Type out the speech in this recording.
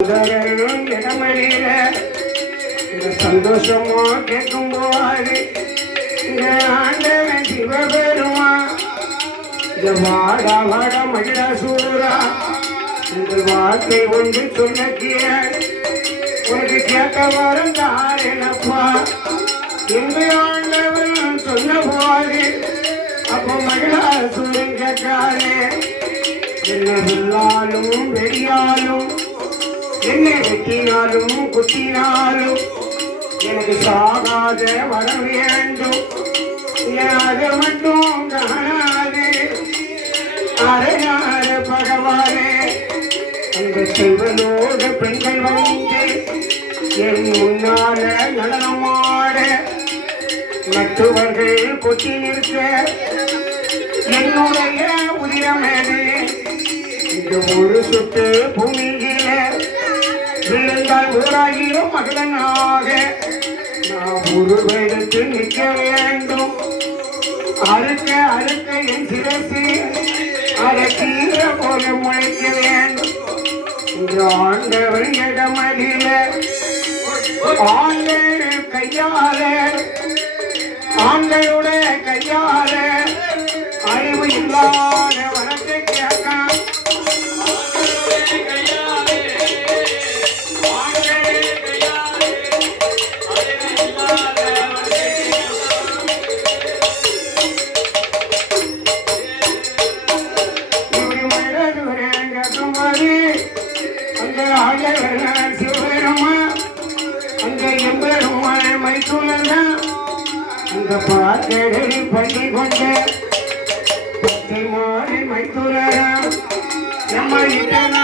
இடமளியில இந்த சந்தோஷமா கேட்கும் போது இந்த ஆண்டவன் சிவபெருமா இந்த வாடா வாடா மகிழா சூரா இந்த வார்த்தை ஒன்று சொன்னக்கிய உனக்கு கேட்க வருந்தாரேனப்பா எங்க ஆண்டவன் சொன்ன போது அப்போ மகிழா சூரன் கேட்காரே என்ன சொல்லாலும் வெறியாலும் என்னை வெட்டினாலும் குத்தினாலும் எனக்கு சாகாத வர வேண்டும் அது மட்டும் காணாது அரையாறு பகவானே அந்த செல்வனோடு பெண்கள் வந்து என் முன்னால நடனமாட மற்றவர்கள் கொட்டி நிற்க என்னுடைய உதிரமேது இந்த ஒரு சுட்டு பூமியில விழுந்தால் ஊராகியும் மகனாக நான் உருவெடுத்து நிற்க வேண்டும் அறுக்க அறுக்க என் சிரசு அதை கீழ போல முளைக்க வேண்டும் இந்த ஆண்டவர் இடமதில ஆண்கள் கையால ஆண்களுடைய கையால அறிவு இல்லாத வரத்தை கேட்க சிவபெருமா அந்த எம்பெருமா மைத்துள்ள அந்த பாட்டை பண்ணி கொண்ட மாறி மைத்துள்ள நம்ம 27